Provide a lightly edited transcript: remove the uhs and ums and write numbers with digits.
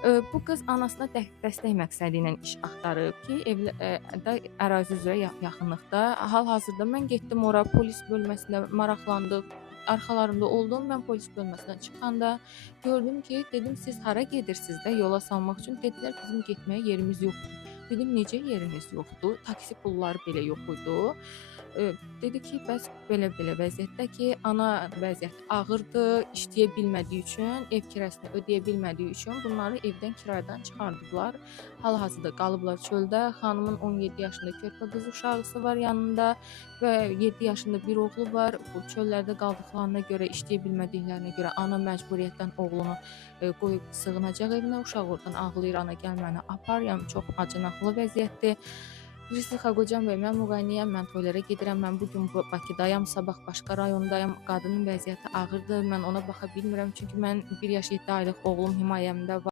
Bu qız anasına dəstək məqsədi ilə iş axtarıb ki, da ərazi üzrə yaxınlıqda. Hal-hazırda mən getdim ora, polis bölməsində maraqlandıq. Arxalarında oldum. Mən polis bölməsindən çıxanda gördüm ki, dedim siz hara gedirsiniz də yola salmaq üçün? Dedilər bizim getməyə yerimiz yoxdur. Dedim necə yeriniz yoxdur? Taksi pulları belə yox idi. Dedi ki, bəs belə-belə vəziyyətdə ki, ana vəziyyəti ağırdır, işləyə bilmədiyi üçün, ev kirasını ödəyə bilmədiyi üçün bunları evdən kiradən çıxardıblar. Hal-hazırda qalıblar çöldə. Xanımın 17 yaşında körpə qız uşağısı var yanında və 7 yaşında bir oğlu var. Bu çöllərdə qaldıqlarına görə, işləyə bilmədiklərinə görə ana məcburiyyətdən oğlunu qoyub sığınacaq evinə. Uşaq oradan ağlayır, ana gəl məni apar. Yəni çox acınaqlı vəziyyətdir. Bilirsiz Xaqocan bəy, mən müğənniyəm, mən toylara gedirəm, mən bugün Bakıdayam, sabah başqa rayondayam, qadının vəziyyəti ağırdır, mən ona baxa bilmirəm, çünki mən 1 yaş 7 aylıq oğlum himayəmdə var.